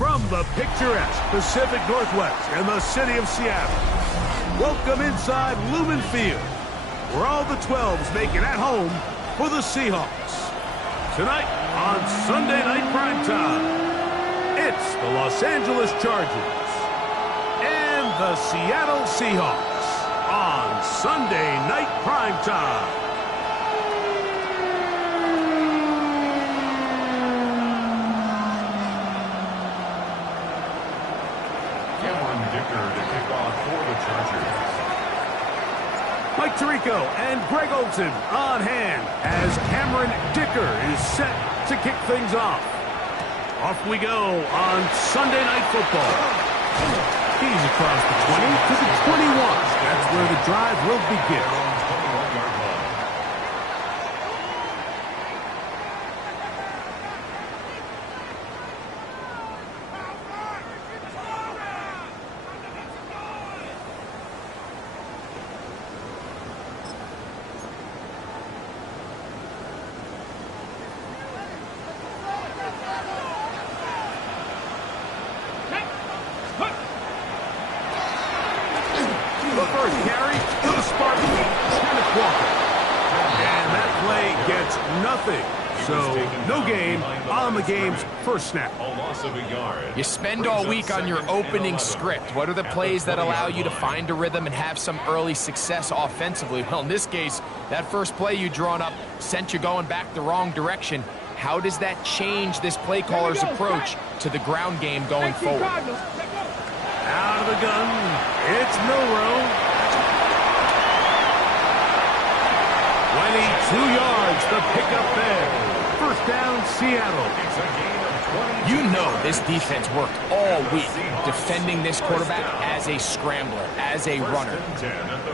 From the picturesque Pacific Northwest in the city of Seattle, welcome inside Lumen Field, where all the 12s make it at home for the Seahawks. Tonight on Sunday Night Primetime, it's the Los Angeles Chargers and the Seattle Seahawks on Sunday Night Primetime. Mike Tirico and Greg Olsen on hand as Cameron Dicker is set to kick things off. Off we go on Sunday Night Football. He's across the 20 to the 21. That's where the drive will begin. Game's first snap. A loss of a yard. You spend all week on your opening script. What are the plays that allow you to find a rhythm and have some early success offensively? Well, in this case, that first play you drawn up sent you going back the wrong direction. How does that change this play caller's approach to the ground game going forward? Out of the gun, it's Milroe. 22 yards, the pickup there. First down, Seattle. You know this defense worked all week defending this quarterback as a scrambler, as a runner.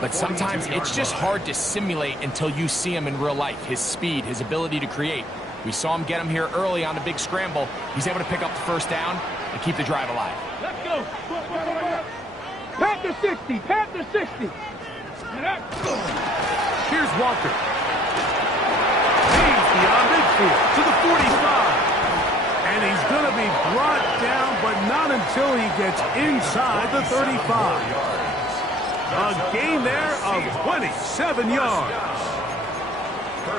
But sometimes it's just hard to simulate until you see him in real life. His speed, his ability to create. We saw him get him here early on a big scramble. He's able to pick up the first down and keep the drive alive. Let's go. Panther 60, Panther 60. Here's Walker. Beyond midfield to the 45. And he's going to be brought down, but not until he gets inside the 35. A gain there of 27 yards.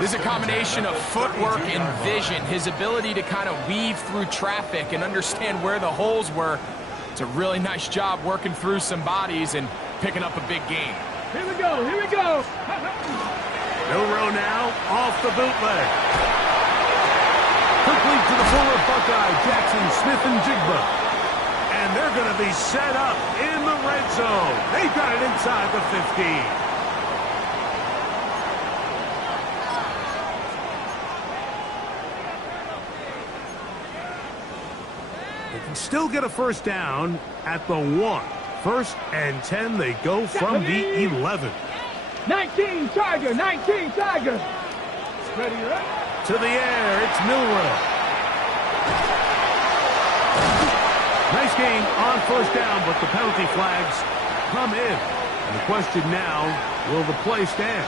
This is a combination of footwork and vision, his ability to kind of weave through traffic and understand where the holes were. It's a really nice job working through some bodies and picking up a big gain. Here we go, here we go. Milroe now off the bootleg. Quickly to the former Buckeye, Jackson Smith-Njigba. And they're going to be set up in the red zone. They've got it inside the 15. They can still get a first down at the 1. First and 10, they go from the 11. 19 Tiger, 19 Tiger. Ready, right? To the air, it's Milroe. Nice gain on first down, but the penalty flags come in. And the question now, will the play stand?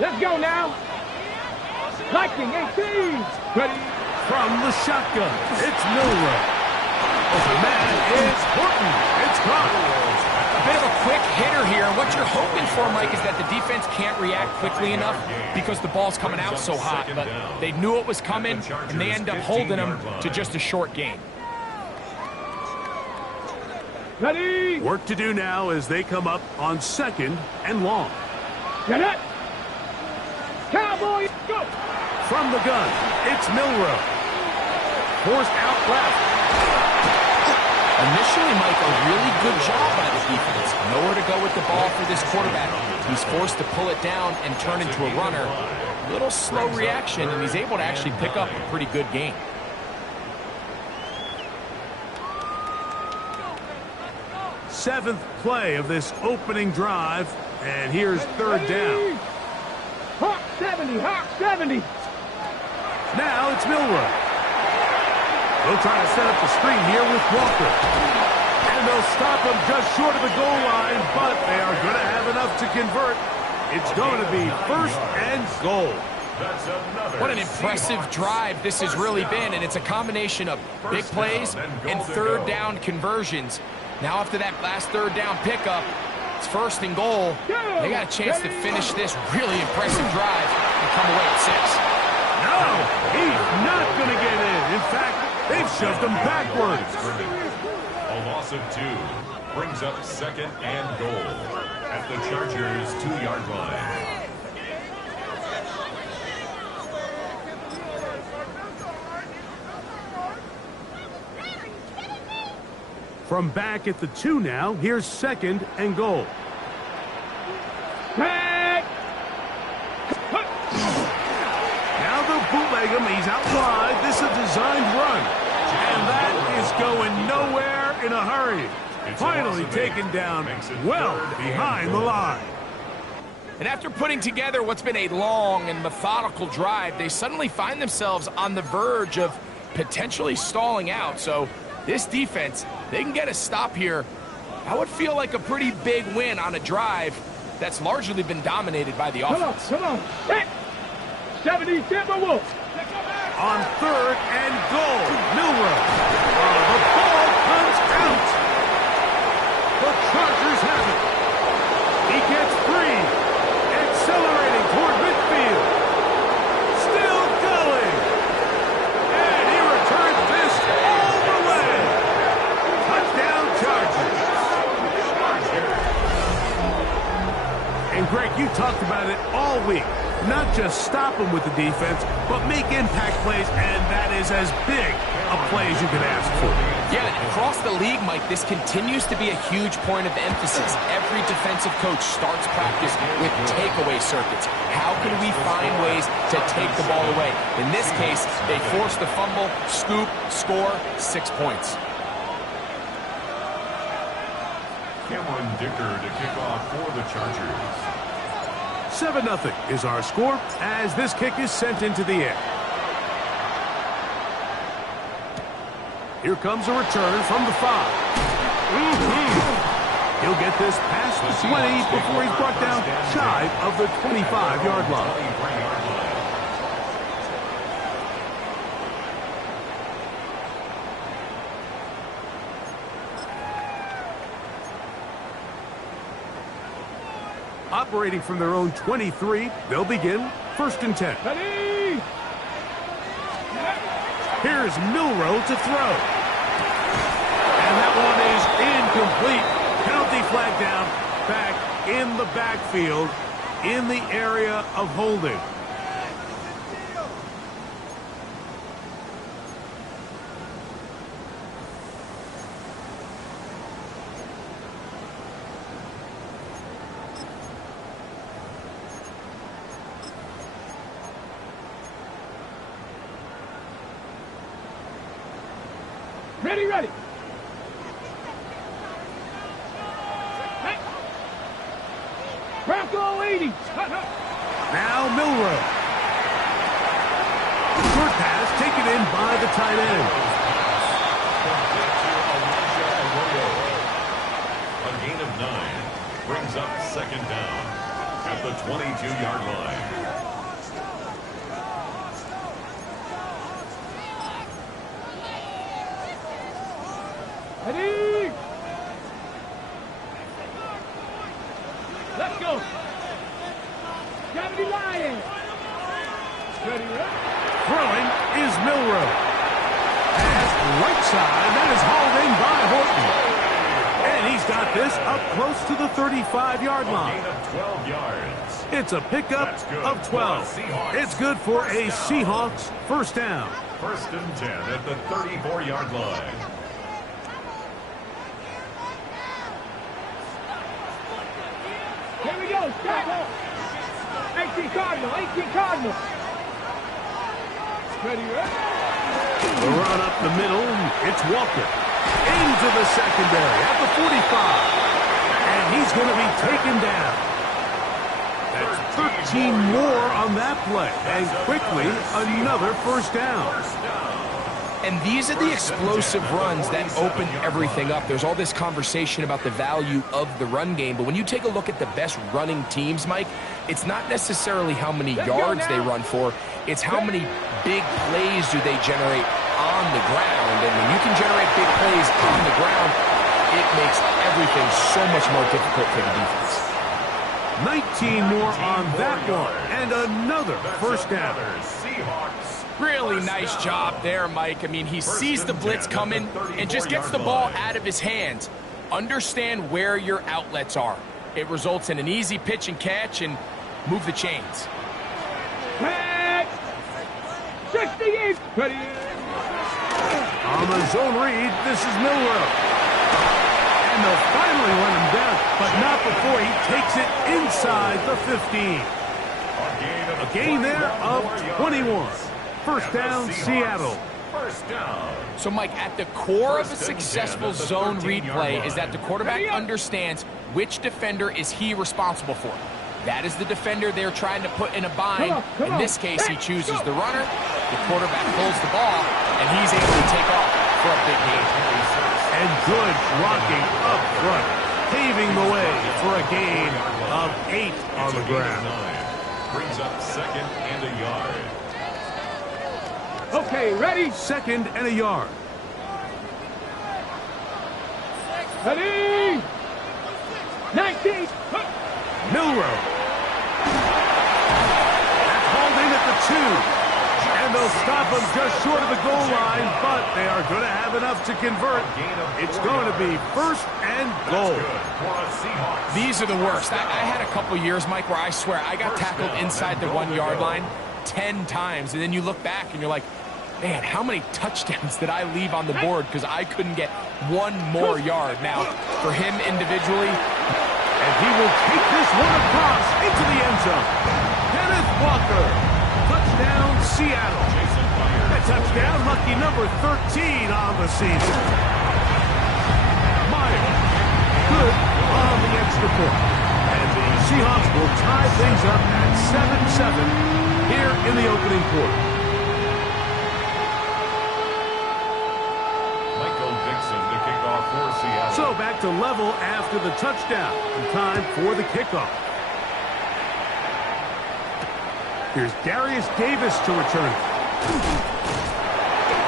Let's go now. Liking 18. Ready? From the shotgun, it's Milroe. The man is Horton. It's caught. A bit of a quick hitter here. And what you're hoping for, Mike, is that the defense can't react quickly enough because the ball's coming out so hot. But they knew it was coming, and they end up holding them to just a short gain. Ready? Work to do now as they come up on 2nd and long. Get it. Cowboy, go. From the gun, it's Milroe. Forced out left. Initially, Mike, a really good job by the defense. Nowhere to go with the ball for this quarterback. He's forced to pull it down and turn into a runner. Little slow reaction, and he's able to actually pick up a pretty good gain. Seventh play of this opening drive, and here's 3rd down. Hawk 70, Hawk 70. Now it's Milroe. They'll try to set up the screen here with Walker. And they'll stop him just short of the goal line, but they are going to have enough to convert. It's going to be 1st and goal. What an impressive drive this has really been, and it's a combination of big plays and 3rd down conversions. Now after that last 3rd down pickup, it's 1st and goal. They got a chance to finish this really impressive drive and come away with 6. No, he's not going to get in. In fact, they've shoved him backwards. A loss of 2 brings up 2nd and goal at the Chargers' 2-yard line. From back at the 2 now, here's 2nd and goal. Back. Now they'll bootleg him. He's out wide. This is a designed run. And that is going nowhere in a hurry. Finally taken down well behind the line. And after putting together what's been a long and methodical drive, they suddenly find themselves on the verge of potentially stalling out. So this defense, they can get a stop here. That would feel like a pretty big win on a drive that's largely been dominated by the offense. Come on. Hit. 70 Timberwolves. On 3rd and goal, Milroe. The ball comes out. The Chargers have it. He gets free. Accelerating toward midfield. Still going. And he returns this all the way. Touchdown Chargers. And Greg, you talked about it all week. Not just stop them with the defense, but make impact plays, and that is as big a play as you can ask for. Yeah, across the league, Mike, this continues to be a huge point of emphasis. Every defensive coach starts practice with takeaway circuits. How can we find ways to take the ball away? In this case, they force the fumble, scoop, score, 6 points. Cameron Dicker to kick off for the Chargers. 7-0 is our score as this kick is sent into the air. Here comes a return from the 5. He'll get this past the 20 before he's brought down shy of the 25-yard line. Operating from their own 23, they'll begin 1st and 10. Ready. Here's Milroe to throw. And that one is incomplete. Penalty flag down, back in the backfield, in the area of holding. Ready, ready. Bronco 80. Now Milroe. Short pass taken in by the tight end. A gain of 9 brings up 2nd down at the 22-yard line. Ready. Let's go. Gravity Lion. Ready, ready. Throwing is Milroe. Pass right side. That is hauled in by Horton. got this up close to the 35-yard line. Gain of 12 yards. It's a pickup of 12. It's good for a Seahawks first down. 1st and 10 at the 34-yard line. Here we go. Stop. 18 Cardinal. 18 Cardinal. Ready, ready. The run up the middle. It's Walker. Into the secondary at the 45. And he's going to be taken down. That's 13 more on that play. And quickly, another first down. And these are the explosive runs that open everything up. There's all this conversation about the value of the run game, but when you take a look at the best running teams, Mike, it's not necessarily how many yards they run for, it's how many big plays do they generate on the ground. And when you can generate big plays on the ground, it makes everything so much more difficult for the defense. 19 more on that one, and another first down. Really nice job there, Mike. I mean, he sees the blitz coming and just gets the ball out of his hands. Understand where your outlets are. It results in an easy pitch and catch and move the chains. Catch. 68. Ready. On the zone read, this is Milrow. And they'll finally run him down, but not before he takes it inside the 15. A gain there of 21. First down, Seattle. First down. So, Mike, at the core of a successful zone read play is that the quarterback understands which defender is he responsible for. That is the defender they're trying to put in a bind. In this case, he chooses the runner. The quarterback pulls the ball, and he's able to take off for a big gain. And good blocking up front, paving the way for a gain of 8 on the ground. Brings up 2nd and a yard. Okay, ready. 2nd and a yard. Ready. 19. Milrow. That's hauled in at the 2. And they'll stop him just short of the goal line, but they are going to have enough to convert. It's going to be 1st and goal. These are the worst. I had a couple years, Mike, where I swear I got tackled inside the 1-yard line 10 times, and then you look back and you're like, man, how many touchdowns did I leave on the board because I couldn't get one more yard? Now, for him individually, and he will take this one across into the end zone. Kenneth Walker, touchdown Seattle. A touchdown, lucky number 13 on the season. Meyer, good on the extra point. And the Seahawks will tie things up at 7-7 here in the opening quarter. So back to level after the touchdown. And time for the kickoff. Here's Darius Davis to return.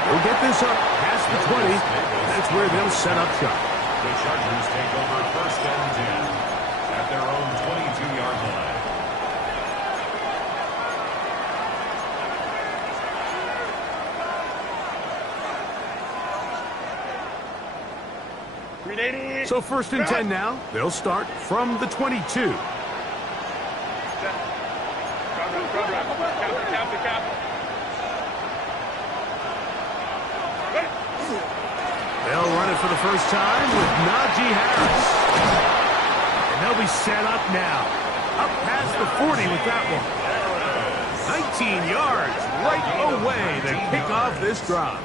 We'll get this up past the 20. That's where they'll set up shop. The Chargers take over 1st and 10 at their own 22-yard line. So 1st and 10 now. They'll start from the 22. They'll run it for the first time with Najee Harris. And they'll be set up now. Up past the 40 with that one. 19 yards right away to kick off this drive.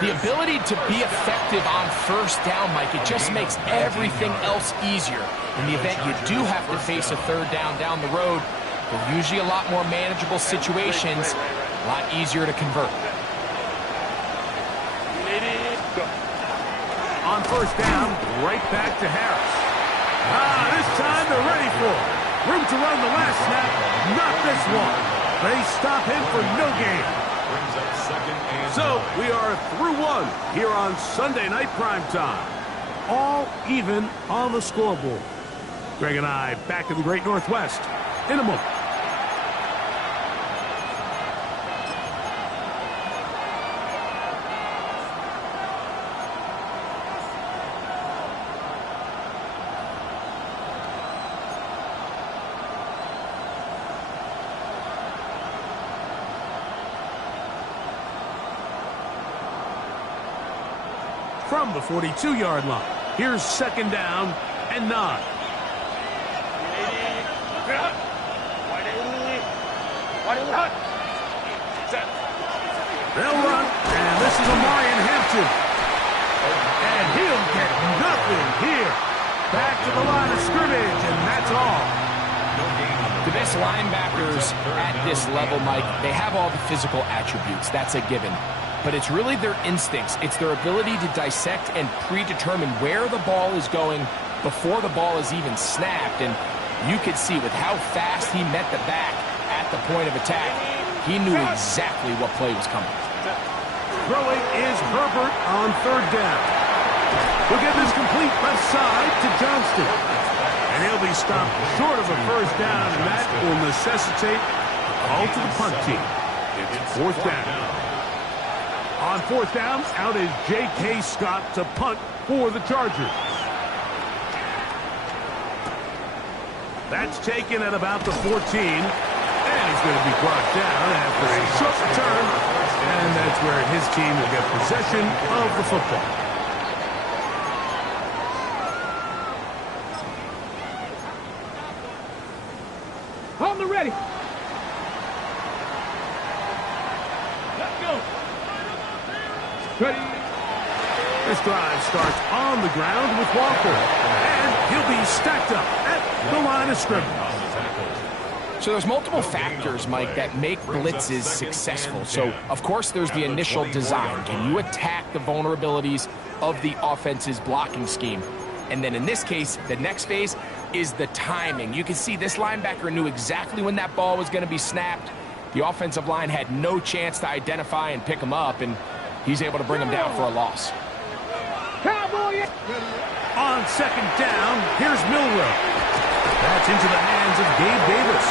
The ability to be effective on 1st down, Mike, it just makes everything else easier. In the event you do have to face a 3rd down the road, they're usually a lot more manageable situations, a lot easier to convert. On 1st down, right back to Harris. This time they're ready for it. Room to run the last snap, not this one. They stop him for no gain. So we are through 1 here on Sunday Night Primetime. All even on the scoreboard. Greg and I back in the Great Northwest in a moment. from the 42-yard line. Here's second down and 9. They'll run, and this is Amarian Hampton. And he'll get nothing here. Back to the line of scrimmage, and that's all. The best linebackers at this level, Mike, they have all the physical attributes. That's a given. But it's really their instincts. It's their ability to dissect and predetermine where the ball is going before the ball is even snapped. And you could see with how fast he met the back at the point of attack, he knew exactly what play was coming. Throwing is Herbert on third down. We'll get this complete left side to Johnston. And he'll be stopped short of a first down, and that will necessitate a call to the punt team. It's fourth down. On fourth down, out is J.K. Scott to punt for the Chargers. That's taken at about the 14. And he's going to be brought down after a short return. And that's where his team will get possession of the football. On the ready. Let's go. Ready. This drive starts on the ground with Walker. And he'll be stacked up at the line of scrimmage. So there's multiple factors, Mike, that make blitzes successful. So, of course, there's the initial design. Can you attack the vulnerabilities of the offense's blocking scheme? And then in this case, the next phase is the timing. You can see this linebacker knew exactly when that ball was going to be snapped. The offensive line had no chance to identify and pick him up, and he's able to bring him down for a loss. Cowboy. On second down, here's Milroe. That's into the hands of Gabe Davis.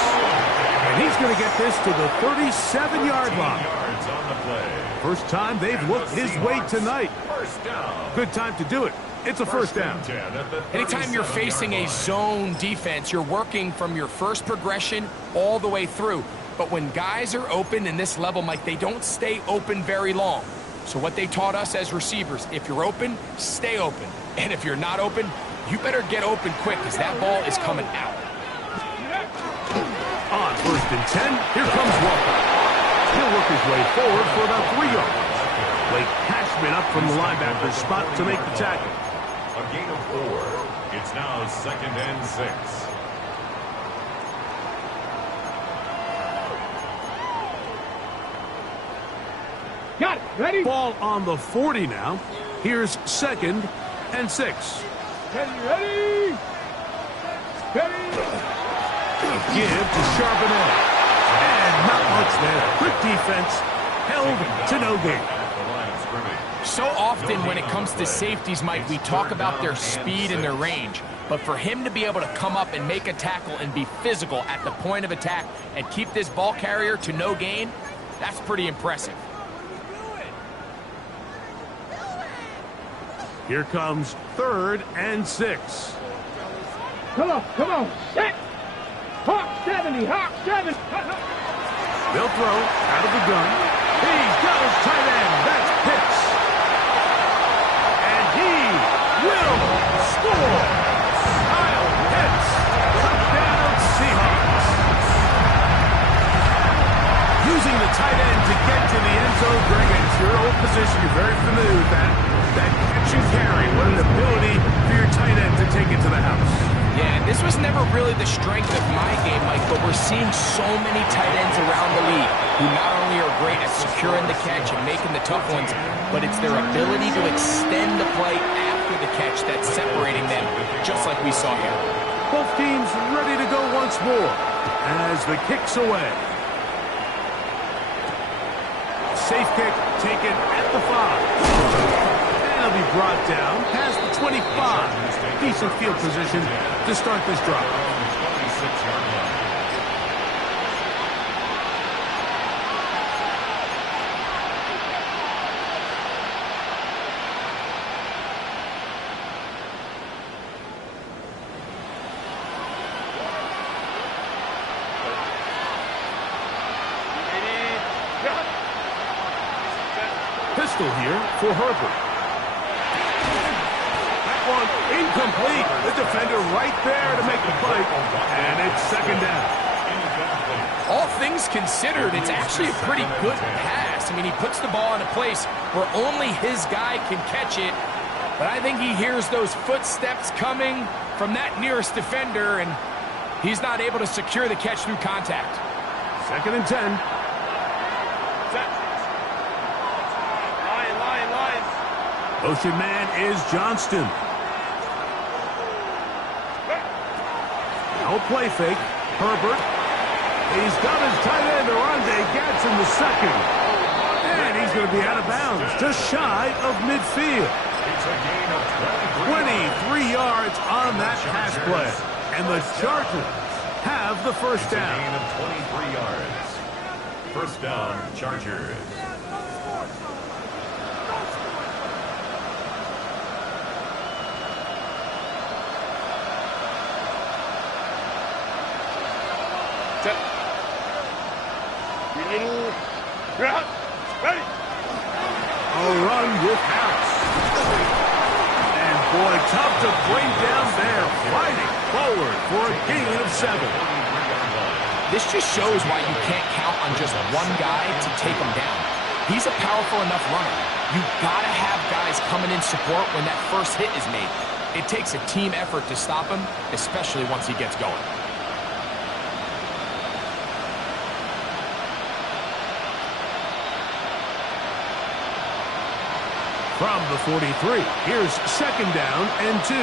And he's going to get this to the 37-yard line. First time they've looked his way tonight. Good time to do it. It's a first down. Anytime you're facing a zone defense, you're working from your first progression all the way through. But when guys are open in this level, Mike, they don't stay open very long. So what they taught us as receivers, if you're open, stay open. And if you're not open, you better get open quick because that ball is coming out. On first and 10, here comes Walker. He'll work his way forward for about 3 yards. Blake Cashman up from the linebacker's spot to make the tackle. A gain of 4. It's now second and 6. Got it. Ready? Ball on the 40 now. Here's second and 6. Ready? Give to Charbonnet. And not much there. Quick defense. Held to no gain. So often when it comes to safeties, Mike, we talk about their speed and their range. But for him to be able to come up and make a tackle and be physical at the point of attack and keep this ball carrier to no gain, that's pretty impressive. Here comes third and 6. Come on. Set. Hawk 70. Hawk 7. They'll throw out of the gun. He's got his tight end. That's Pitts. And he will score. Kyle Pitts. Touchdown Seahawks. Using the tight end to get to the end zone, Greg, it's your old position. You're very familiar with that. That catch and carry. What an ability for your tight end to take it to the house. Yeah, this was never really the strength of my game, Mike, but we're seeing so many tight ends around the league who not only are great at securing the catch and making the tough ones, but it's their ability to extend the play after the catch that's separating them, just like we saw here. Both teams ready to go once more as the kick's away. Safe kick taken at the 5. He'll be brought down past the 25. Decent field position to start this drive. 26-yard line. Pistol here for Herbert. one. Incomplete. The defender right there to make the fight. And it's second down. All things considered, it's actually a pretty good pass. I mean, he puts the ball in a place where only his guy can catch it. But I think he hears those footsteps coming from that nearest defender, and he's not able to secure the catch through contact. Second and 10. Line. Motion man is Johnston. No play fake. Herbert. He's got his tight end, Arande Gadsden the second. And he's going to be out of bounds, just shy of midfield. It's a gain of 23 yards on that pass play. And the Chargers have the first It's a down. gain of 23 yards. First down, Chargers. Ready. A run with Harris. And boy, tough to bring down there. Fighting forward for a gain of 7. This just shows why you can't count on just one guy to take him down. He's a powerful enough runner. You gotta have guys coming in support when that first hit is made. It takes a team effort to stop him, especially once he gets going. From the 43, here's second down and 2.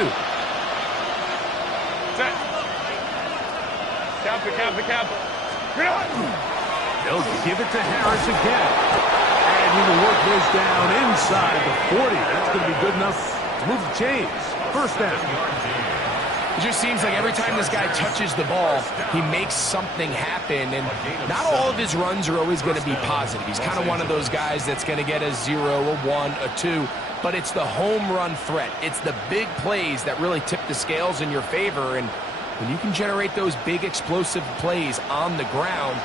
Set. Cap. They'll give it to Harris again. And he will work this down inside the 40. That's going to be good enough to move the chains. First down. It just seems like every time this guy touches the ball, he makes something happen, and not all of his runs are always going to be positive. He's kind of one of those guys that's going to get a 0, a 1, a 2, but it's the home run threat. It's the big plays that really tip the scales in your favor, and when you can generate those big explosive plays on the ground,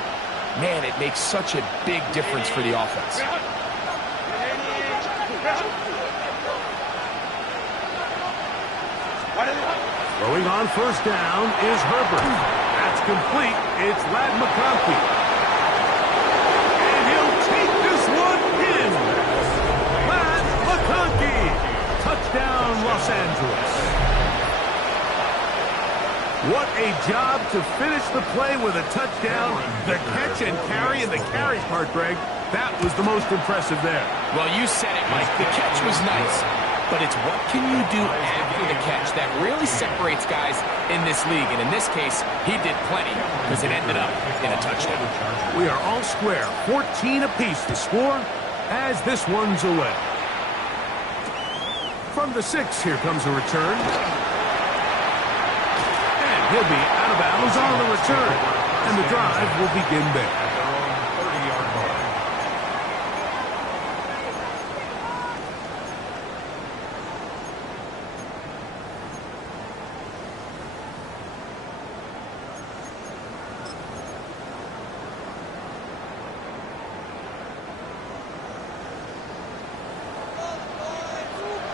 man, it makes such a big difference for the offense. Throwing on first down is Herbert. That's complete. It's Ladd McConkey. And he'll take this one in. Ladd McConkey. Touchdown, Los Angeles. What a job to finish the play with a touchdown. The catch and carry, and the carry part, Greg, that was the most impressive there. Well, you said it, Mike. The catch was nice, but it's what can you do after the catch that really separates guys in this league. And in this case, he did plenty because it ended up in a touchdown. We are all square. 14 apiece to score as this one's away. From the 6, here comes a return. He'll be out of bounds on the return, and the drive will begin there.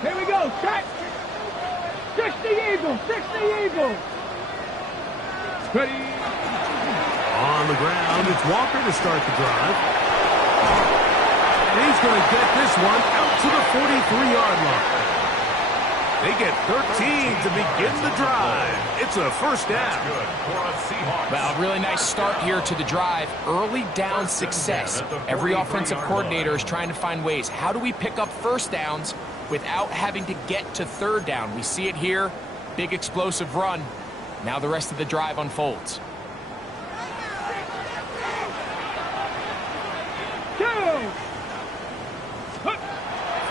Here we go. Set. 60 Eagles. 60 Eagles. Ready. On the ground, it's Walker to start the drive. And he's going to get this one out to the 43-yard line. They get 13 to begin the drive. It's a first down. Well, a really nice start here to the drive. Early down success. Every offensive coordinator is trying to find ways. How do we pick up first downs without having to get to third down? We see it here. Big explosive run. Now the rest of the drive unfolds.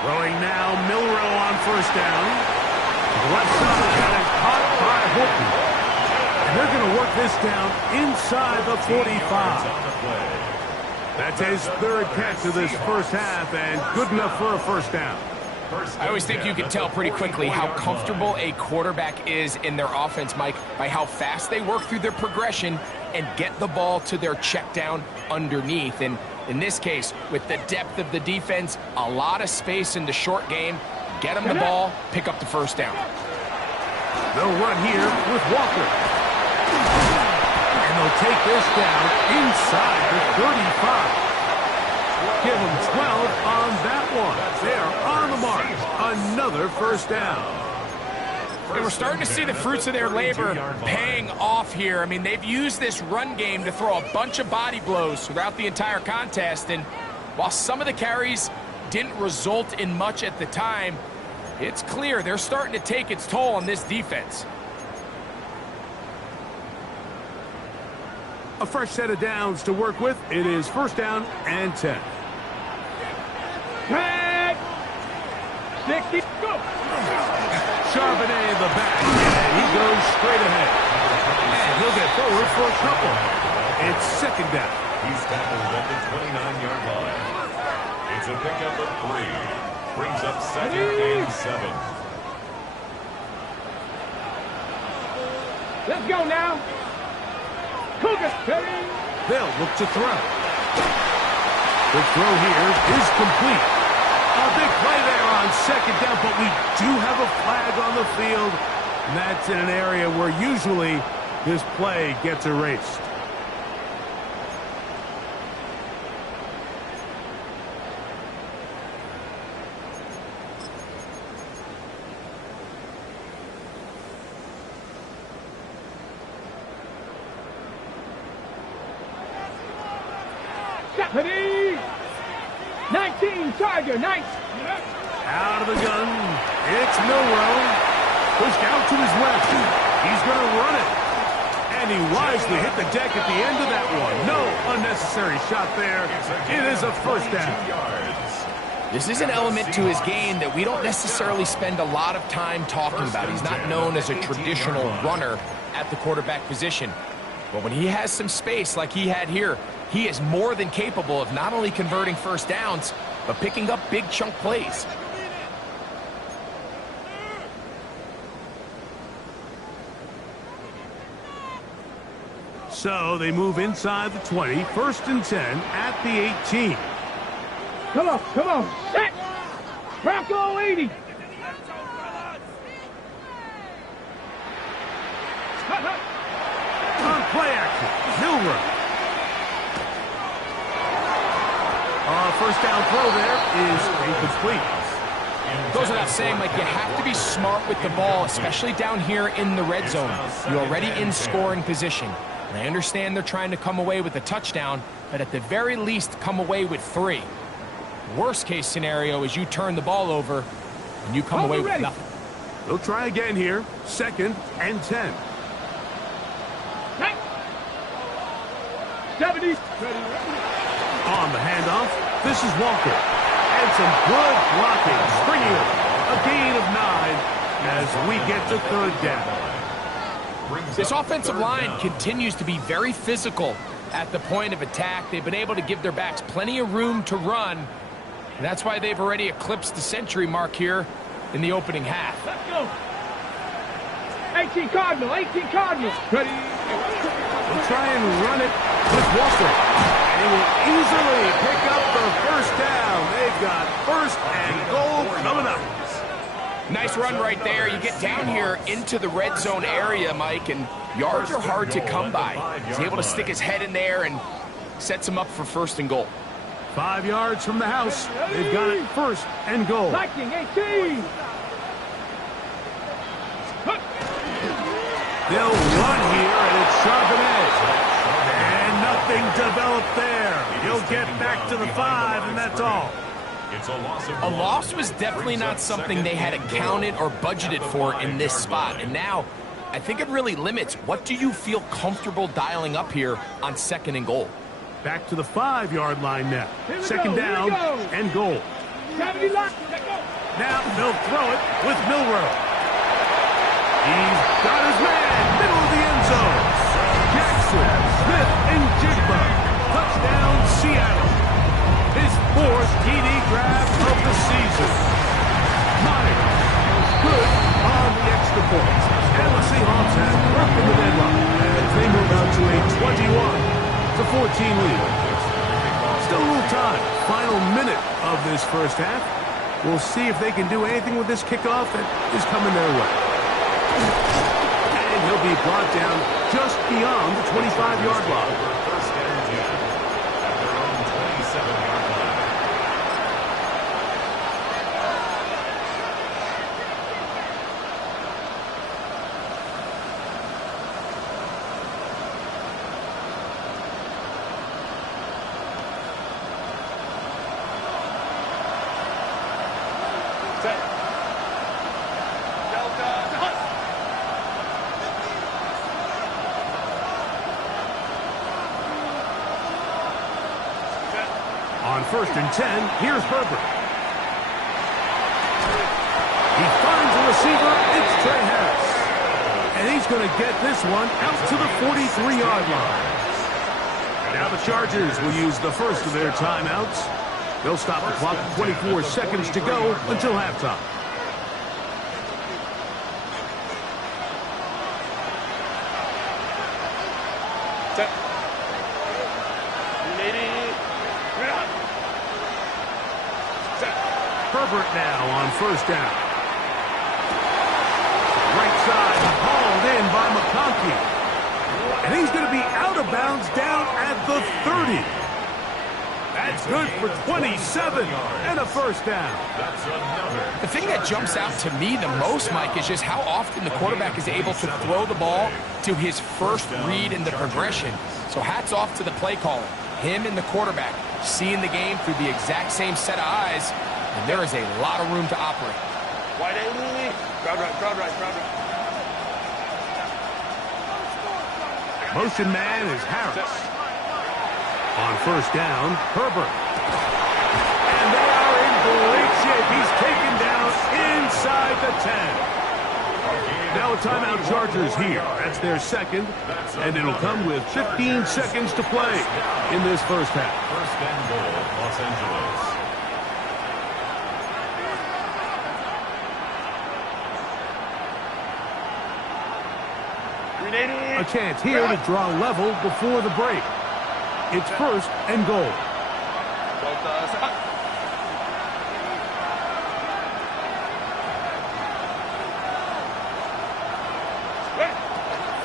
Throwing now, Milrow on first down. Left side, got it caught by Horton. And they're going to work this down inside the 45. That's his third catch of this first half, and good enough for a first down. I always think you can tell pretty quickly how comfortable a quarterback is in their offense, Mike, by how fast they work through their progression and get the ball to their check down underneath. And in this case, with the depth of the defense, a lot of space in the short game, Get them the ball, pick up the first down. They'll run here with Walker. And they'll take this down inside the 35. Give them 12 on that one. They're on the mark. Another first down. And we're starting to see the fruits of their labor paying off here. I mean, they've used this run game to throw a bunch of body blows throughout the entire contest. And while some of the carries didn't result in much at the time, it's clear they're starting to take its toll on this defense. A fresh set of downs to work with. It is first down and 10. Tag! 60, go! Charbonnet in the back, and he goes straight ahead. And he'll get forward for a couple. It's second down. He's tackled at the 29-yard line. It's a pickup of 3. Brings up second and 7. Let's go now. Cougar. They'll look to throw. The throw here is complete. A big play there on second down, but we do have a flag on the field. And that's in an area where usually this play gets erased. Deputy! 19, Charger, 9. Out of the gun, it's Milrow. Pushed out to his left. He's going to run it. And he wisely hit the deck at the end of that one. No unnecessary shot there. It is a first down. This is an element to his game that we don't necessarily spend a lot of time talking about. He's not known as a traditional runner at the quarterback position. But when he has some space like he had here, he is more than capable of not only converting first downs, but picking up big chunk plays. So they move inside the 20, first and 10 at the 18. Come on, set! Bronco 80! On play action, Milrow. First down throw there is incomplete. Goes without saying, Mike, you have to be smart with the ball, especially down here in the red zone. You're already in scoring position. And I understand they're trying to come away with a touchdown, but at the very least, come away with 3. Worst case scenario is you turn the ball over and you come away with nothing. They'll try again here, second and 10. 70. On the handoff, this is Walker. And some good blocking, bringing it a gain of 9 as we get to third down. This offensive line continues to be very physical at the point of attack. They've been able to give their backs plenty of room to run, and that's why they've already eclipsed the century mark here in the opening half. Let's go. 18 Cardinal, 18 Cardinal. Ready. We'll try and run it with Walker. And he will easily pick up the first down. They've got first and goal coming up. Nice run right there. You get down here into the red zone area, Mike, and yards are hard to come by. He's able to stick his head in there and sets him up for first and goal. 5 yards from the house. They've got it first and goal. Viking 18. They'll run here, and it's Charbonnet. And nothing developed there. He'll get back to the 5, and that's all. A loss was definitely not something they had accounted or budgeted for in this spot. And now, I think it really limits what do you feel comfortable dialing up here on second and goal. Back to the 5-yard line now. Second down and goal. Now they'll throw it with Milrow. He's got his man, middle of the end zone. Jackson, Smith, and Jigba. Touchdown, Seattle. His 4th TD grab of the season. Myers, good on the extra point. And the Seahawks have broken the deadline as they move out to a 21-14 lead. Still a little time. Final minute of this first half. We'll see if they can do anything with this kickoff that is coming their way. And he'll be brought down just beyond the 25-yard line. First and 10 at their own 27-yard line. On first and 10, here's Herbert. He finds a receiver. It's Trey Harris. And he's going to get this one out to the 43-yard line. Now the Chargers will use the first of their timeouts. They'll stop the clock with 24 seconds to go until halftime. Herbert now on first down. Right side hauled in by McConkey. And he's going to be out of bounds down at the 30. That's good for 27 and a first down. The thing that jumps out to me the most, Mike, is just how often the quarterback is able to throw the ball to his first read in the progression. So hats off to the play caller. Him and the quarterback seeing the game through the exact same set of eyes. And there is a lot of room to operate. Wide right, crowd right. Motion man is Harris. On first down, Herbert. And they are in great shape. He's taken down inside the 10. Now a timeout Chargers here. That's their second. And it'll come with 15 seconds to play in this first half. First and goal, Los Angeles. A chance here to draw level before the break. It's first and goal.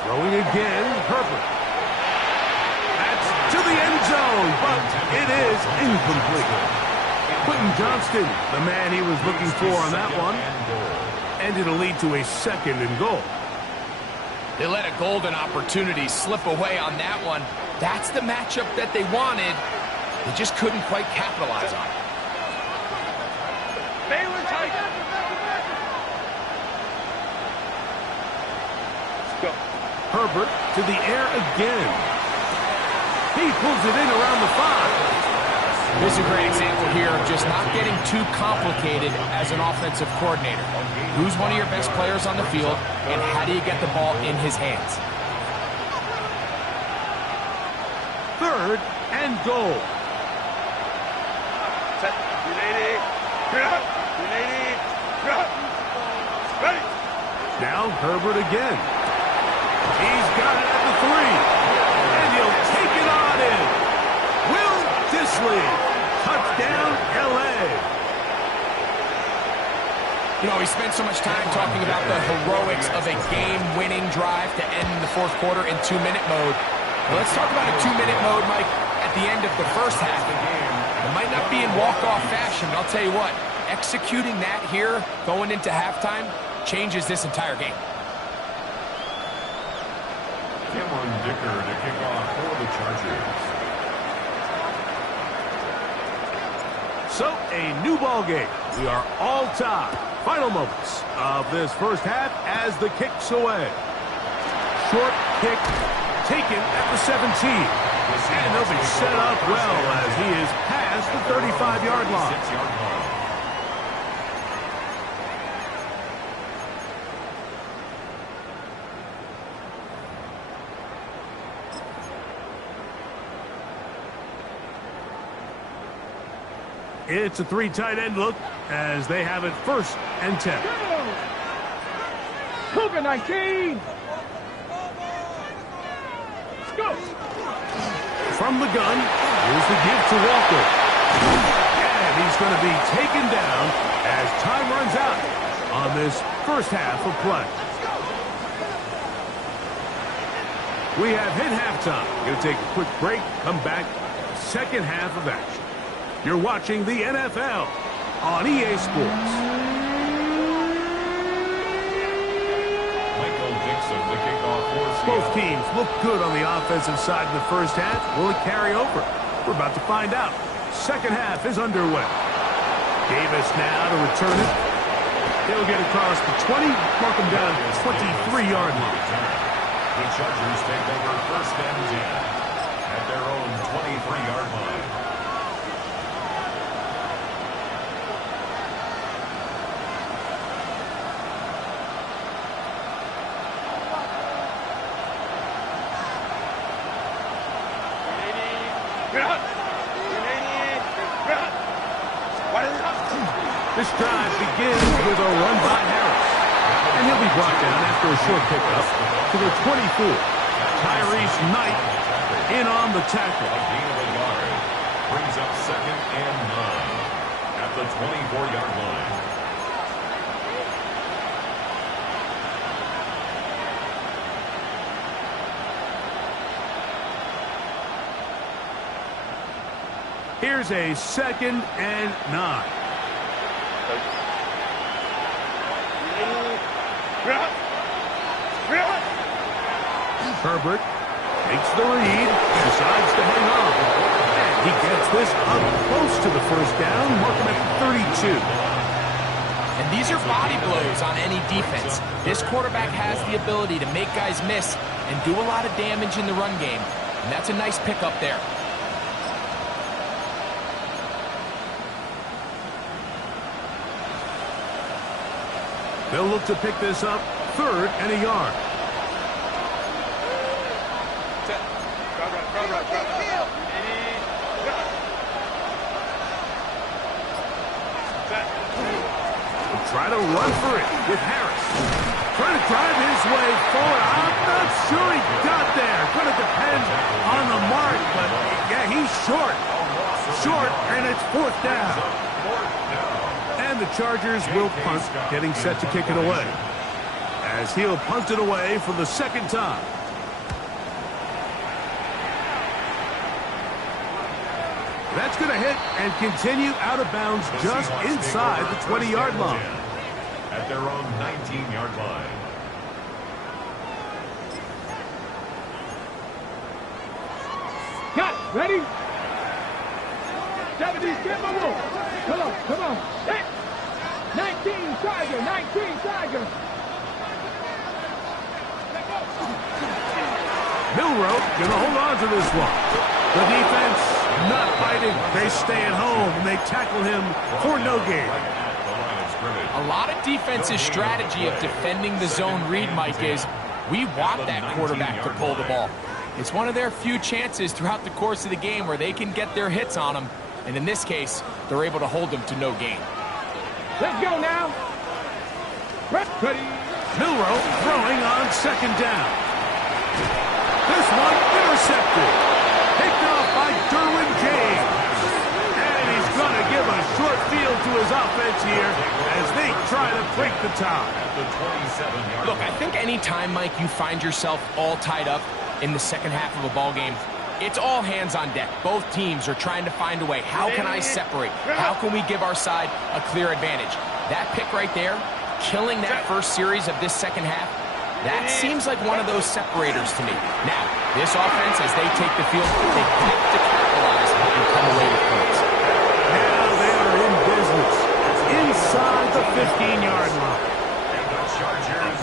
Throwing again, Herbert. That's to the end zone, but it is incomplete. Quentin Johnston, the man he was looking for on that one. And it'll lead to a second and goal. They let a golden opportunity slip away on that one. That's the matchup that they wanted. They just couldn't quite capitalize on it. Herbert to the air again. He pulls it in around the 5. This is a great example here of just not getting too complicated as an offensive coordinator. Who's one of your best players on the field, and how do you get the ball in his hands? Third and goal. Now Herbert again. He's got it at the 3. And he'll take it on in. Will Disley. Touchdown, LA. You know, we spent so much time talking about the heroics of a game-winning drive to end the fourth quarter in 2-minute mode. Well, let's talk about a 2-minute mode, Mike, at the end of the first half. It might not be in walk-off fashion, but I'll tell you what, executing that here, going into halftime, changes this entire game. Cameron Dicker to kick off for the Chargers. So, a new ball game. We are all tied. Final moments of this first half as the kick's away. Short kick taken at the 17. And they'll be set up well as he is past the 35-yard line. 6-yard line. It's a 3 tight end look as they have it first and 10. Cougar 19. Let's go. From the gun, here's the give to Walker. And And he's going to be taken down as time runs out on this first half of play. We have hit halftime. Going to take a quick break, come back, second half of action. You're watching the NFL on EA Sports. The kickoff for Seattle. Both teams look good on the offensive side in the first half. Will it carry over? We're about to find out. Second half is underway. Davis now to return it. He'll get across the 20, mark him down to 23-yard line. The Chargers take over first and 10 at their own 23-yard line. This drive begins with a run by Harris. And he'll be brought down after a short pickup to the 24. Tyrese Knight in on the tackle. A gain of a yard brings up second and 9 at the 24-yard line. Here's a second and 9. Herbert makes the read, decides to hang on. And he gets this up close to the first down, marking at the 32. And these are body blows on any defense. This quarterback has the ability to make guys miss and do a lot of damage in the run game. And that's a nice pickup there. They'll look to pick this up, third and a yard. They'll try to run for it with Harris. Trying to drive his way forward. I'm not sure he got there. Going to depend on the mark, but yeah, he's short. Short, and it's fourth down. And the Chargers will punt, getting set to kick it away. As he'll punt it away for the second time. That's going to hit and continue out of bounds just inside the 20-yard line. At their own 19-yard line. Got it. Ready? 70, get my room. Come on. Hit. 19 Tiger. Milroe going to hold on to this one. The defense not fighting. They stay at home, and they tackle him for no gain. A lot of defense's strategy of defending the zone read, Mike, is we want that quarterback to pull the ball. It's one of their few chances throughout the course of the game where they can get their hits on him. And in this case, they're able to hold him to no gain. Let's go now. Ready. Milroe throwing on second down. This one intercepted. Picked off by Derwin James. And he's going to give a short field to his offense here as they try to break the tie. Look, I think any time, Mike, you find yourself all tied up in the second half of a ball game, it's all hands on deck. Both teams are trying to find a way. How can I separate? How can we give our side a clear advantage? That pick right there, killing that first series of this second half, that seems like one of those separators to me. Now, this offense, as they take the field, they have to capitalize and come away with points. Now they are in business. Inside the 15-yard line.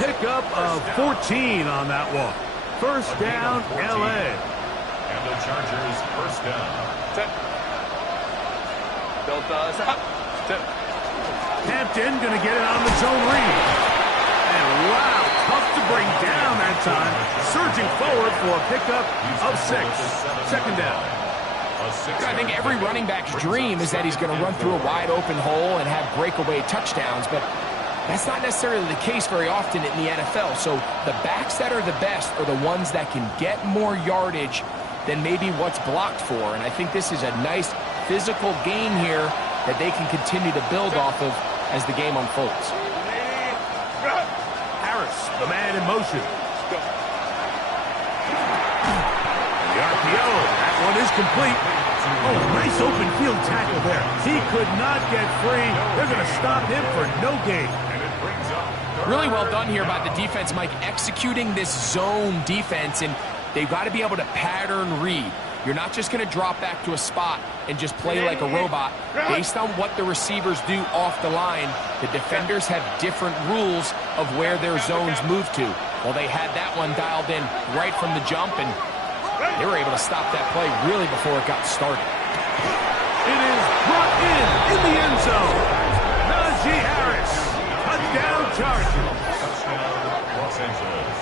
Pickup of 14 on that one. First down, LA. And the Chargers first down. Hampton going to get it on the zone read. And wow, tough to bring down that time. Surging forward for a pickup of 6. Second down. I think every running back's dream is that he's going to run through a wide open hole and have breakaway touchdowns, but that's not necessarily the case very often in the NFL. So the backs that are the best are the ones that can get more yardage than maybe what's blocked for. And I think this is a nice physical gain here that they can continue to build off of as the game unfolds. Harris, the man in motion. The RPO, that one is complete. Oh, nice open field tackle there. He could not get free. They're going to stop him for no gain. Really well done here by the defense, Mike, executing this zone defense, and they've got to be able to pattern read. You're not just going to drop back to a spot and just play like a robot. Based on what the receivers do off the line, the defenders have different rules of where their zones move to. Well, they had that one dialed in right from the jump, and they were able to stop that play really before it got started. It is brought in the end zone. Najee Harris, touchdown Chargers. Los Angeles.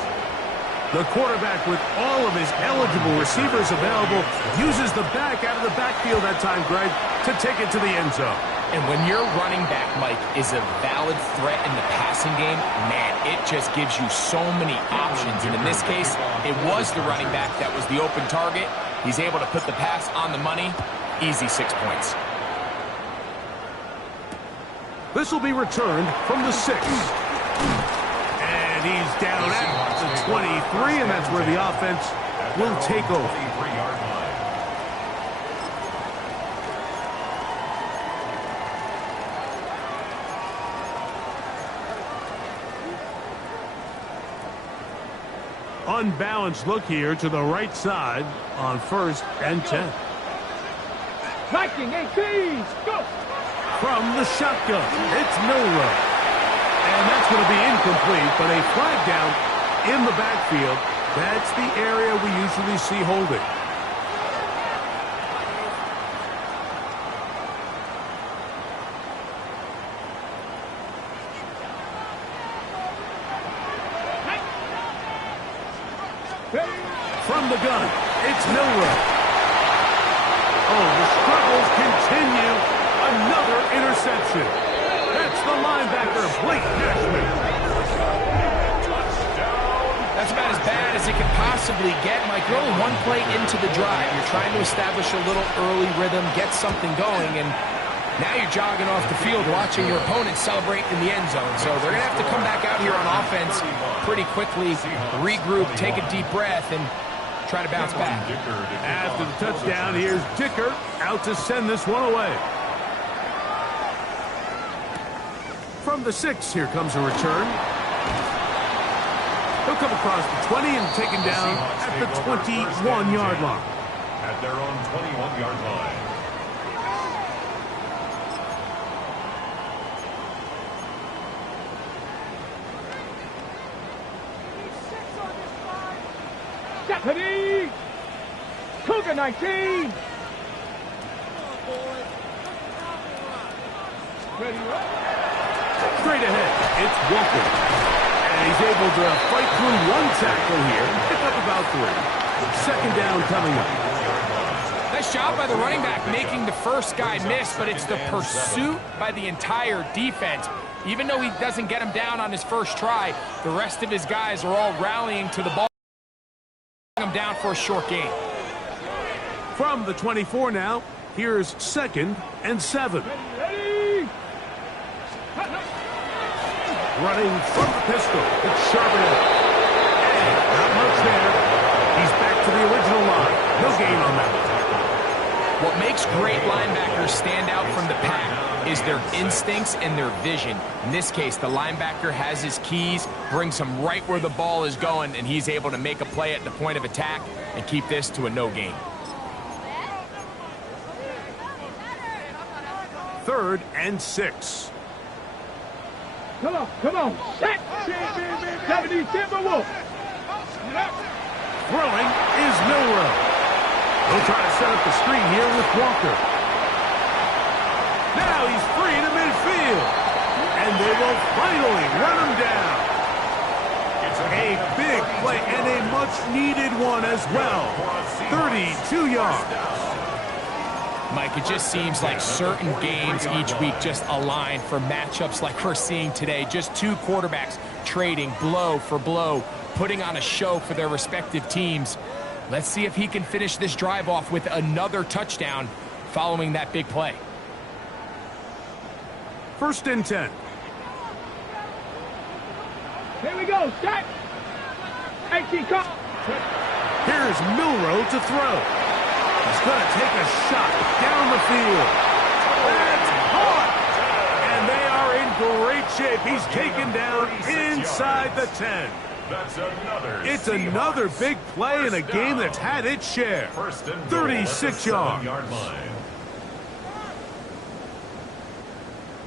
The quarterback, with all of his eligible receivers available, uses the back out of the backfield that time, Greg, to take it to the end zone. And when your running back, Mike, is a valid threat in the passing game, man, it just gives you so many options. And in this case, it was the running back that was the open target. He's able to put the pass on the money. Easy 6 points. This will be returned from the 6. And he's down at the 23, and that's where the offense will take over. Unbalanced look here to the right side on 1st and 10. Viking 18, go! From the shotgun, it's Milrow. And that's going to be incomplete, but a flag down in the backfield. That's the area we usually see holding. From the gun, it's Milrow. Oh, the struggles continue. Another interception. That's the linebacker, Blake Cashman. That's about as bad as it can possibly get, Mike. You're only one play into the drive. You're trying to establish a little early rhythm, get something going, and now you're jogging off the field watching your opponent celebrate in the end zone. So they're going to have to come back out here on offense pretty quickly, regroup, take a deep breath, and try to bounce back. After the touchdown, here's Dicker out to send this one away. From the 6, here comes a return. He'll come across the 20 and taken down at the 21-yard line. At their own 21-yard line. Stephanie! Cougar 19! Ready, right? Straight ahead, it's Walker. And he's able to fight through one tackle here, pick up about 3. 2nd down coming up. Nice job by the running back making the first guy miss, but it's the pursuit by the entire defense. Even though he doesn't get him down on his first try, the rest of his guys are all rallying to the ball. Him down for a short gain. From the 24 now, here's 2nd and 7. Ready! Running from the pistol, it's Charbonnet. And not much there. He's back to the original line. No gain on that. What makes great linebackers stand out from the pack is their instincts and their vision. In this case, the linebacker has his keys, brings him right where the ball is going, and he's able to make a play at the point of attack and keep this to a no gain. 3rd and 6. Come on, set! 70 Timberwolf! Throwing is Milrow. He'll try to set up the screen here with Walker. Now he's free to midfield. And they will finally run him down. A big play and a much-needed one as well. 32 yards. Mike, it just seems like certain games each week just align for matchups like we're seeing today. Just two quarterbacks trading blow for blow, putting on a show for their respective teams. Let's see if he can finish this drive off with another touchdown following that big play. First and 10. Here we go. Set. 18 card. Here's Milroe to throw. He's going to take a shot down the field. That's caught. And they are in great shape. He's taken down inside the 10. It's another big play in a game that's had its share. 36 yards.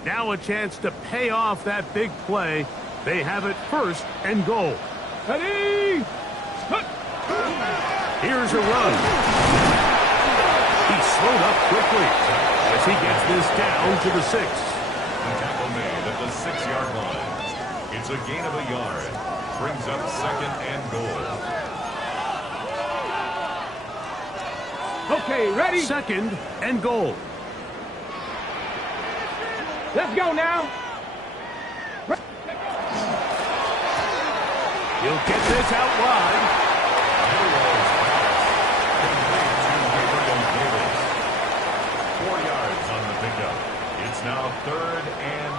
Now a chance to pay off that big play. They have it first and goal. Ready? Here's a run. He slowed up quickly as he gets this down to the 6. The tackle made at the 6-yard line. It's a gain of a yard. Brings up second and goal. Okay, ready? Second and goal. Let's go now. He'll get this out wide. 4 yards on the pickup. It's now third and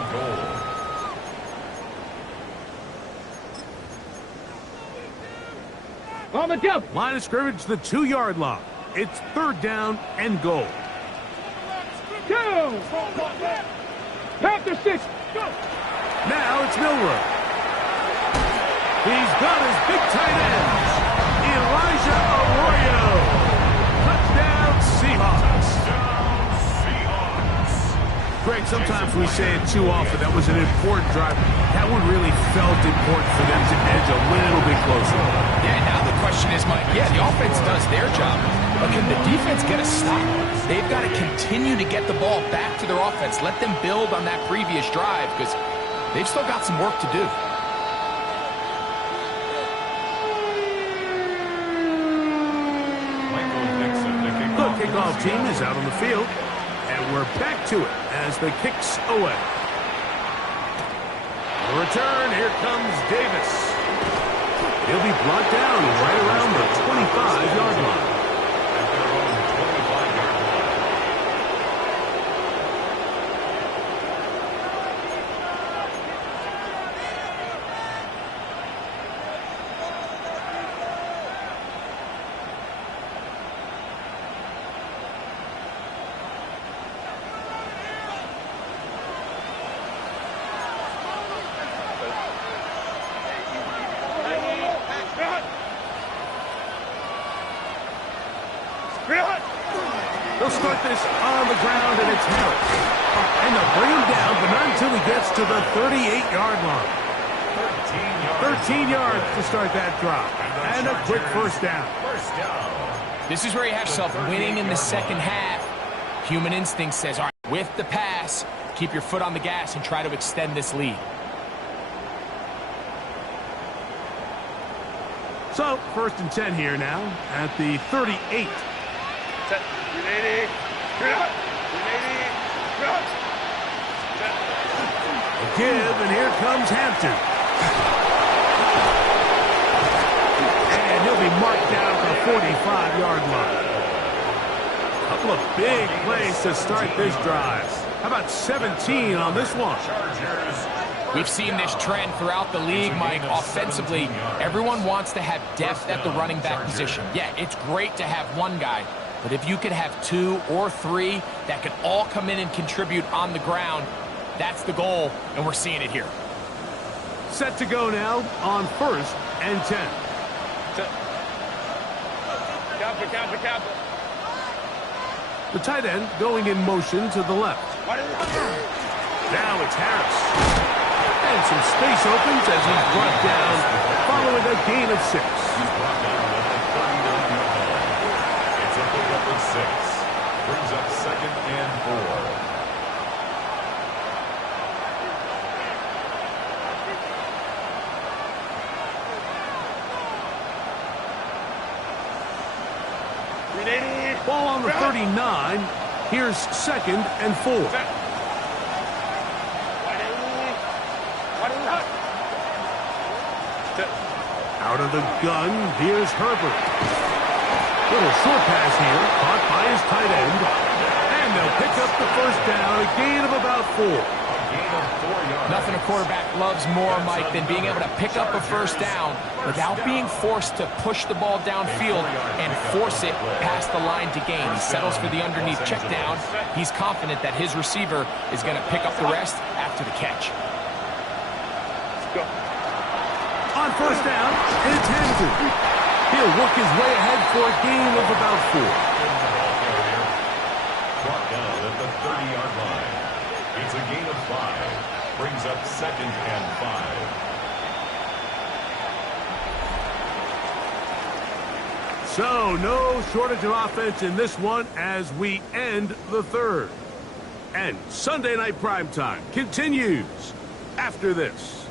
goal. On the double. Line of scrimmage, the 2-yard line. It's third down and goal. Go. Panther 6. Go. Now it's Milroe. He's got his big tight ends. Elijah Arroyo. Touchdown, Seahawks. Greg, sometimes we say it too often. That was an important drive. That one really felt important for them to edge a little bit closer. Yeah, now the question is, Mike, yeah, the offense does their job, but can the defense get a stop? They've got to continue to get the ball back to their offense. Let them build on that previous drive because they've still got some work to do. The kickoff team is out on the field, and we're back to it as the kick's away. The return, here comes Davis. He'll be brought down right around the 25-yard line. At their own 25-yard line. They'll start this on the ground, and it's Harris. And they'll bring him down, but not until he gets to the 38-yard line. 13 yards to start that drive. And a quick first down. This is where you have yourself winning in the second half. Human instinct says, all right, with the pass, keep your foot on the gas and try to extend this lead. So, first and 10 here now at the 38. Set. 380. Straight up. 380. Crouch. Set. A give, and here comes Hampton. And he'll be marked down at the 45-yard line. A couple of big plays to start this drive. How about 17 on this one? We've seen this trend throughout the league, Mike. Offensively, everyone wants to have depth at the running back position. Yeah, it's great to have one guy, but if you could have 2 or 3 that can all come in and contribute on the ground, that's the goal, and we're seeing it here. Set to go now on first and 10. Set. Counter, counter, counter. The tight end going in motion to the left. Now it's Harris. And some space opens as he's brought down following a gain of 6. He's brought down at the 39-yard line. It's a pickup of 6. Brings up second and 4. Ball on the 39. Here's second and 4. Out of the gun, here's Herbert. Little short pass here, caught by his tight end. And they'll pick up the first down, a gain of about 4. gain of 4 yards. Nothing a quarterback loves more, Mike, than being able to pick up a first down without being forced to push the ball downfield and force it past the line to gain. He settles for the underneath check down. He's confident that his receiver is going to pick up the rest after the catch. Go. On first down, it's Hampton. He'll work his way ahead for a gain of about 4. Brought down at the 30-yard line. It's a gain of 5. Brings up 2nd and 5. So, no shortage of offense in this one as we end the third. And Sunday Night Primetime continues after this.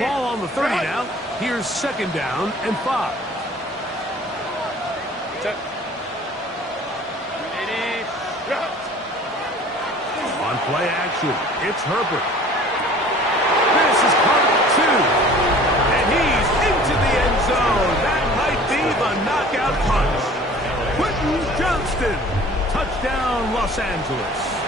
Ball on the 30 now. Here's 2nd down and 5. On play action, it's Herbert. This is caught 2. And he's into the end zone. That might be the knockout punch. Quentin Johnston. Touchdown, Los Angeles.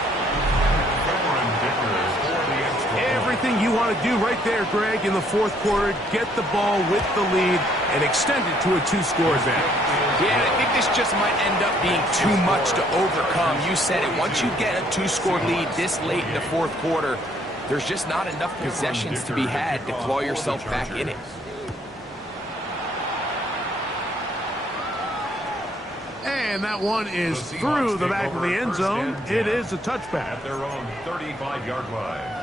Everything you want to do right there, Greg, in the fourth quarter. Get the ball with the lead and extend it to a 2-score advantage. Yeah, I think this just might end up being too much to overcome. You said it. Once you get a 2-score lead this late in the fourth quarter, there's just not enough possessions to be had to claw yourself back in it. And that one is through the back of the end zone. It is a touchback. At their own 35-yard line.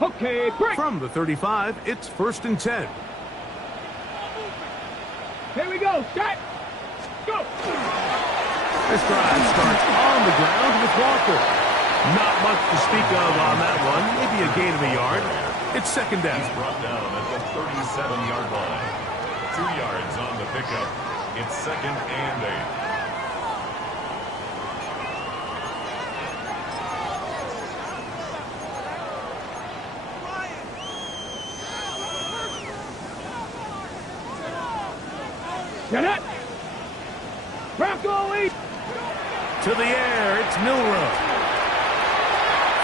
Okay, break. From the 35, it's 1st and 10. Here we go. Set. Go. This drive starts on the ground with Walker. Not much to speak of on that one. Maybe a gain of a yard. It's 2nd down. He's brought down at the 37-yard line. 2 yards on the pickup. It's 2nd and 8. Get it. Bronco East. To the air, it's Milrow.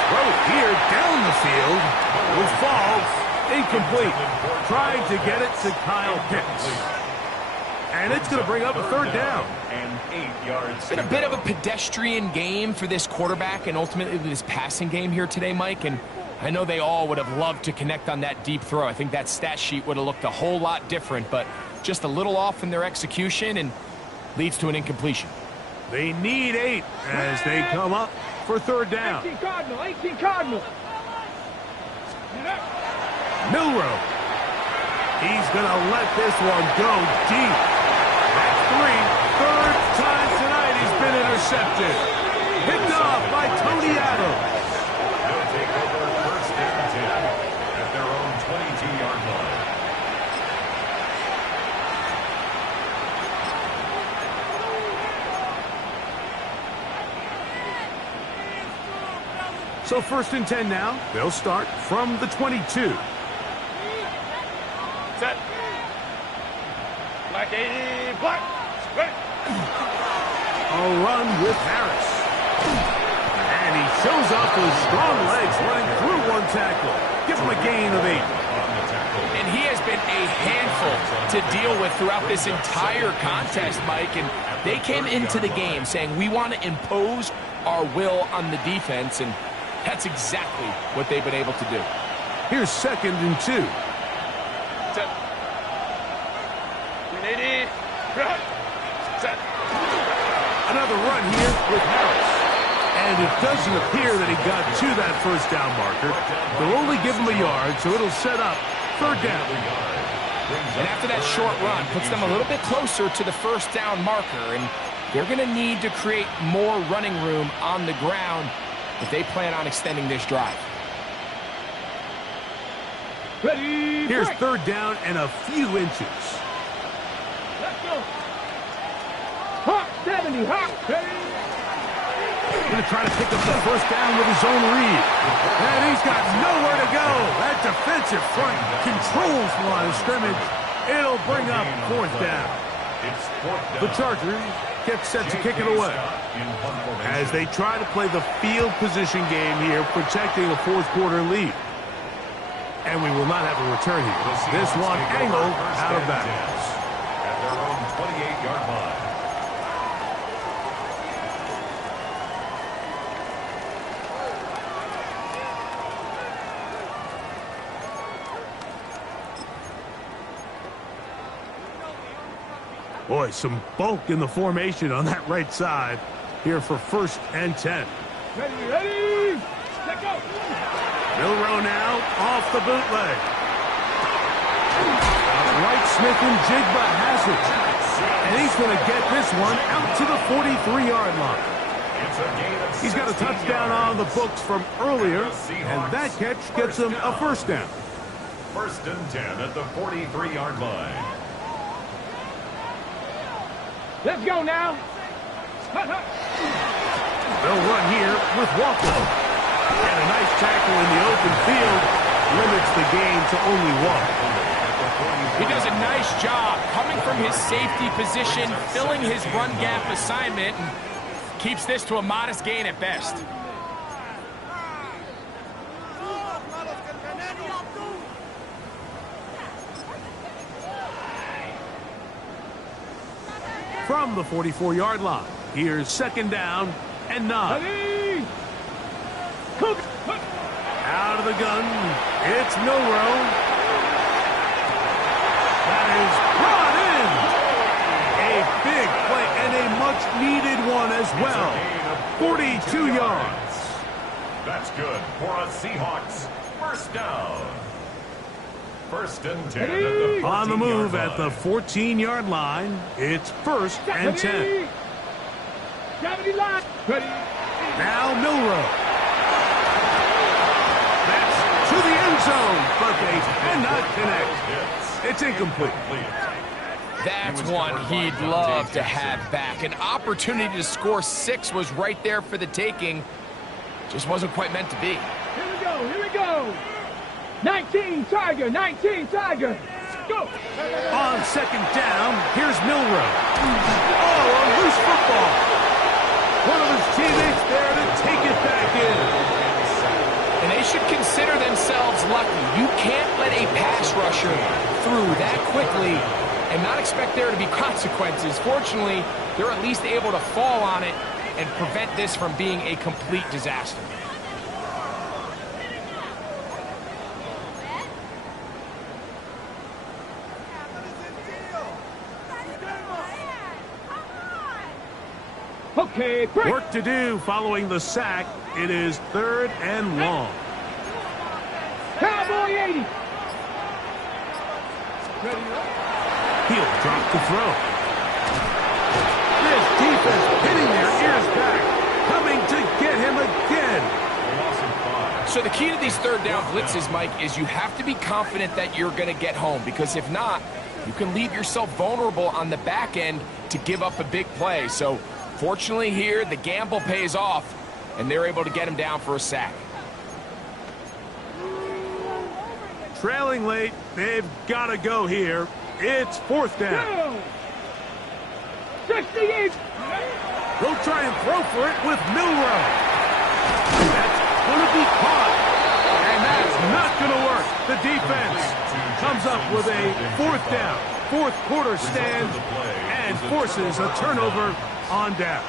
Throw here down the field. Will fall. Incomplete. Trying to get it to Kyle Pitts. And it's going to bring up a 3rd down. And 8 yards. It's been a bit of a pedestrian game for this quarterback and ultimately this passing game here today, Mike. And I know they all would have loved to connect on that deep throw. I think that stat sheet would have looked a whole lot different, but just a little off in their execution and leads to an incompletion. They need 8 as they come up for 3rd down. 18 Cardinal. 18 Cardinal. Milrow. He's going to let this one go deep. That's 3. 3rd time tonight he's been intercepted. Picked off by Tony Adams. They'll take over 1st and 10 at their own 22-yard line. So 1st and 10 now. They'll start from the 22. Set. Black 80. Black. Right. A run with Harris. And he shows off those strong legs running through one tackle. Give him a gain of 8. And he has been a handful to deal with throughout this entire contest, Mike. And they came into the game saying, we want to impose our will on the defense. And that's exactly what they've been able to do. Here's 2nd and 2. Set. 180. Right. Set. Another run here with Harris. And it doesn't appear that he got to that 1st down marker. They'll only give him a yard, so it'll set up 3rd down. And after that short run, puts them a little bit closer to the 1st down marker. And they're going to need to create more running room on the ground if they plan on extending this drive. Ready. Here's break. 3rd down and a few inches. Let's go. Hot 70. Hot. Ready. going to try to pick up the first down with his own read. And he's got nowhere to go. That defensive front controls the line of scrimmage. It'll bring up fourth down. The Chargers get set to kick it away as they try to play the field position game here, protecting a fourth-quarter lead. And we will not have a return here. This one angled out of bounds. At their own 28-yard line. Boy, some bulk in the formation on that right side here for 1st and 10. Ready, let go. Milroe now off the bootleg. Right, Smith and Jigba has it. And he's going to get this one out to the 43-yard line. He's got a touchdown on the books from earlier, and that catch gets him a first down. 1st and 10 at the 43-yard line. Let's go now. They'll run here with Walker. And a nice tackle in the open field limits the gain to only one. He does a nice job coming from his safety position, filling his run gap assignment, and keeps this to a modest gain at best. From the 44-yard line, here's 2nd down and 9. Out of the gun, it's Milroe. That is brought in. A big play and a much-needed one as well. 42 yards. That's good for a Seahawks first down. 1st and 10 at the 14-yard On the move line. at the 14-yard line, it's 1st and 10. Now Milroe. That's to the end zone, but they cannot connect. It's incomplete. That's one he'd love to have back. An opportunity to score 6 was right there for the taking. Just wasn't quite meant to be. Here we go, here we go. 19 Tiger, 19 Tiger. Go. On 2nd down, here's Milroe. Oh, a loose football. One of his teammates there to take it back in. And they should consider themselves lucky. You can't let a pass rusher through that quickly and not expect there to be consequences. Fortunately, they're at least able to fall on it and prevent this from being a complete disaster. Okay, break. Work to do following the sack. It is 3rd and long. Cowboy 80. He'll drop to throw. This defense hitting their ears back, coming to get him again. So the key to these 3rd down blitzes, Mike, is you have to be confident that you're going to get home, because if not, you can leave yourself vulnerable on the back end to give up a big play. So fortunately here, the gamble pays off, and they're able to get him down for a sack. Trailing late, they've got to go here. It's 4th down. 68. They'll try and throw for it with Milroe. That's going to be caught. And that's not going to work. The defense comes up with a 4th down, 4th quarter stand, and forces a turnover on downs.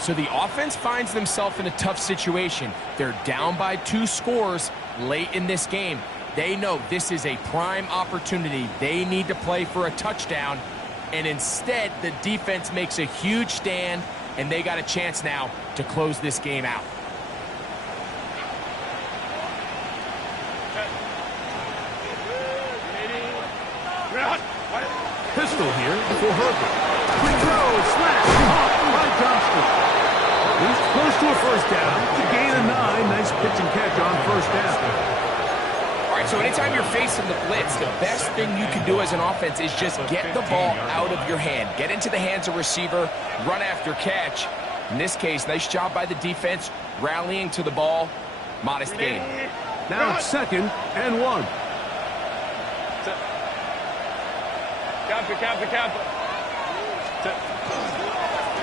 So the offense finds themselves in a tough situation. They're down by 2 scores late in this game. They know this is a prime opportunity. They need to play for a touchdown, and instead the defense makes a huge stand, and they got a chance now to close this game out. Pistol here for Herbert. Quick throw, slash, caught by Johnston. He's close to a first down. To gain a 9, nice pitch and catch on first down. All right, so anytime you're facing the blitz, the best thing you can do as an offense is just get the ball out of your hand. Get into the hands of receiver, run after catch. In this case, nice job by the defense, rallying to the ball. Modest gain. Now it's 2nd and 1. Camper.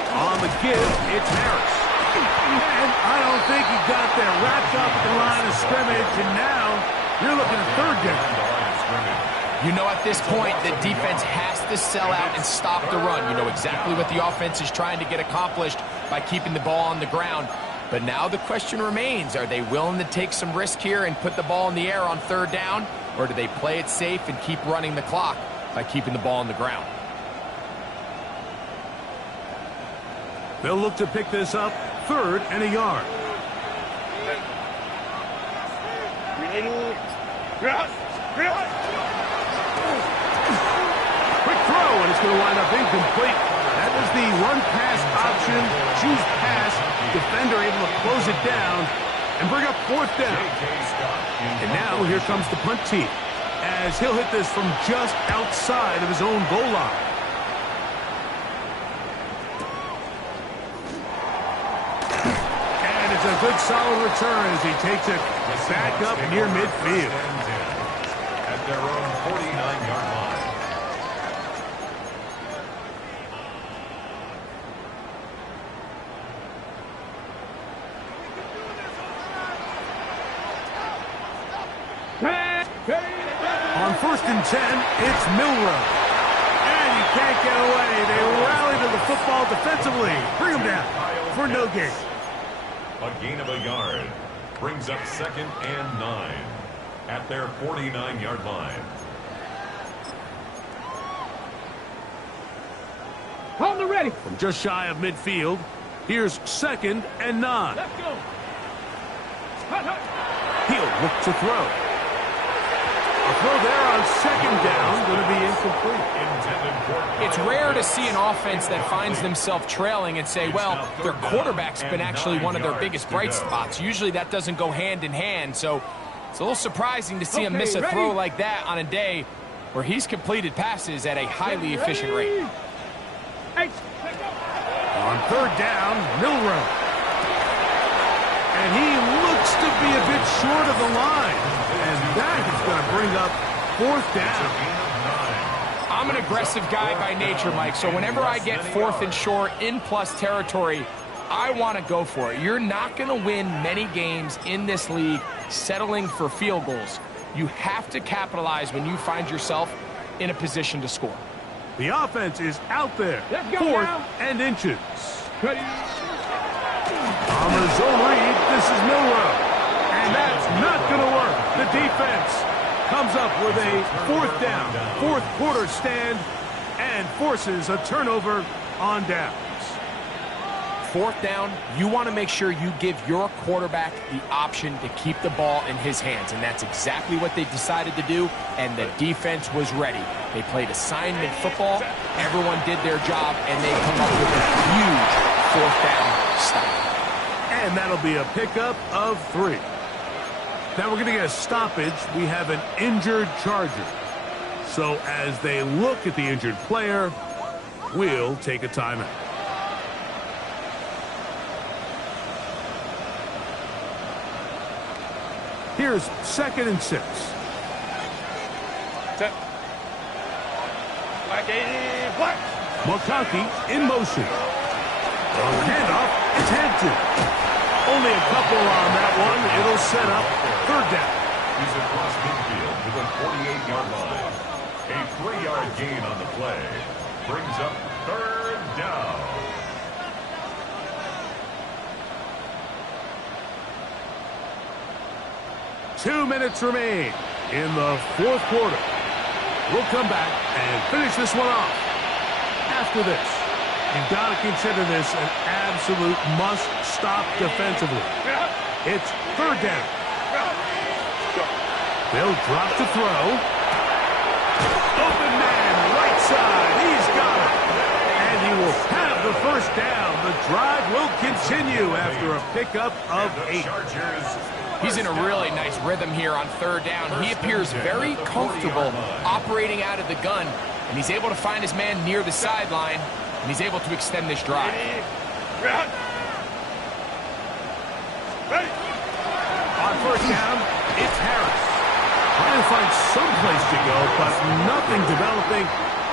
On the give, it's Harris. And I don't think he got there. Wrapped up at the line of scrimmage, and now you're looking at 3rd down. You know, at this point, the defense has to sell out and stop the run. You know exactly what the offense is trying to get accomplished by keeping the ball on the ground. But now the question remains, are they willing to take some risk here and put the ball in the air on 3rd down? Or do they play it safe and keep running the clock by keeping the ball on the ground? They'll look to pick this up 3rd and a yard. Quick throw, and it's going to wind up incomplete. That was the run-pass option. Choose pass. Defender able to close it down and bring up 4th down. And now here comes the punt team, as he'll hit this from just outside of his own goal line. And it's a good solid return as he takes it back up near midfield. At their own 49-yard line. On 1st and 10, it's Milrow. And you can't get away. They rally to the football defensively. Bring him down for no gain. A gain of a yard brings up 2nd and 9 at their 49-yard line. On the ready. From just shy of midfield, here's 2nd and 9. Let's go. Hut, hut. He'll look to throw. A throw there on 2nd down, going to be incomplete. It's rare to see an offense that finds themselves trailing and say, well, their quarterback's been actually one of their biggest bright spots. Usually that doesn't go hand in hand, so it's a little surprising to see him miss a throw like that on a day where he's completed passes at a highly efficient rate. On 3rd down, Milrow. And he looks to be a bit short of the line. And that is going to bring up 4th down. I'm an aggressive guy by nature, Mike, so whenever I get 4th and short in plus territory, I want to go for it. You're not going to win many games in this league settling for field goals. You have to capitalize when you find yourself in a position to score. The offense is out there. 4th and inches. On the zone read, this is Milrow. And that's not going to work. The defense comes up with a 4th down, 4th quarter stand, and forces a turnover on downs. 4th down, you want to make sure you give your quarterback the option to keep the ball in his hands, and that's exactly what they decided to do, and the defense was ready. They played assignment football, everyone did their job, and they come up with a huge 4th down stop. And that'll be a pickup of 3. Now we're going to get a stoppage. We have an injured Charger. So as they look at the injured player, we'll take a timeout. Here's 2nd and 6. Black. McConkey in motion. On the handoff, it's Hampton. Only a couple on that one. It'll set up 3rd down. He's across midfield to the 48-yard line. A 3-yard gain on the play brings up 3rd down. Two minutes remain in the 4th quarter. We'll come back and finish this one off. After this, you've got to consider this an absolute must-stop defensively. It's 3rd down. They'll drop to throw. Open man, right side. He's got it. And he will have the 1st down. The drive will continue after a pickup of 8. He's in a really nice rhythm here on 3rd down. He appears very comfortable operating out of the gun, and he's able to find his man near the sideline, and he's able to extend this drive. first down, it's Harris. Trying to find some place to go, but nothing developing.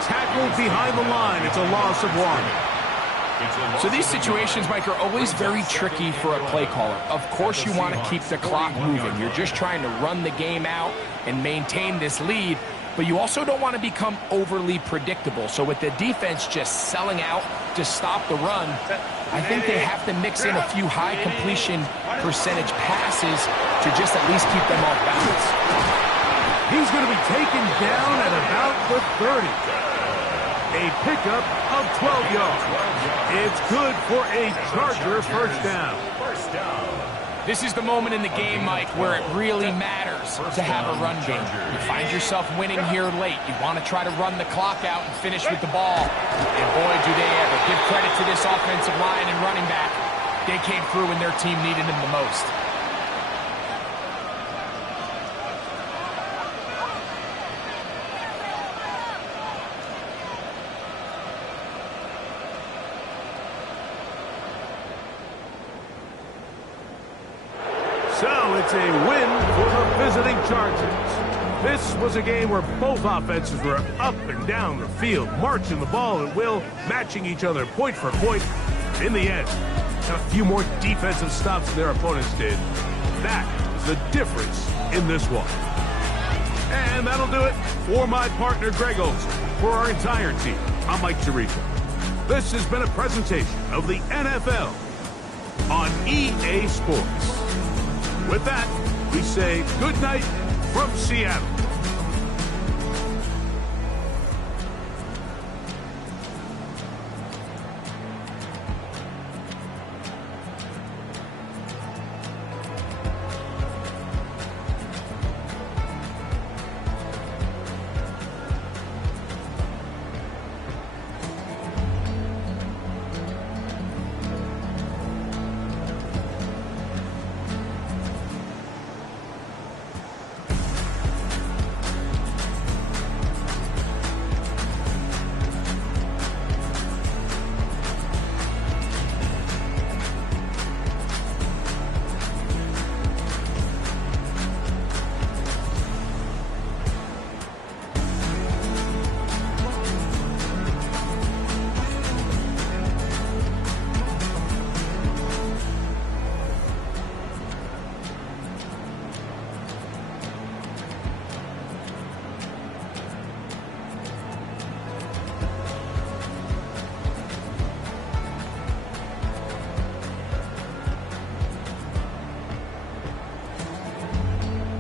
Tackled behind the line. It's a loss of 1. So these situations, Mike, are always very tricky for a play caller. Of course you want to keep the clock moving. You're just trying to run the game out and maintain this lead, but you also don't want to become overly predictable. So with the defense just selling out to stop the run, I think they have to mix in a few high completion percentage passes to just at least keep them off balance. He's going to be taken down at about the 30. A pickup of 12 yards. It's good for a Charger first down. This is the moment in the game, Mike, where it really matters to have a run game. You find yourself winning here late. You want to try to run the clock out and finish with the ball. And boy, do they ever. Give credit to this offensive line and running back. They came through when their team needed them the most. So it's a win for the visiting Chargers. This was a game where both offenses were up and down the field, marching the ball at will, matching each other point for point. In the end, a few more defensive stops than their opponents did. That is the difference in this one. And that'll do it for my partner, Greg Olson. For our entire team, I'm Mike Tirico. This has been a presentation of the NFL on EA Sports. With that, we say good night from Seattle.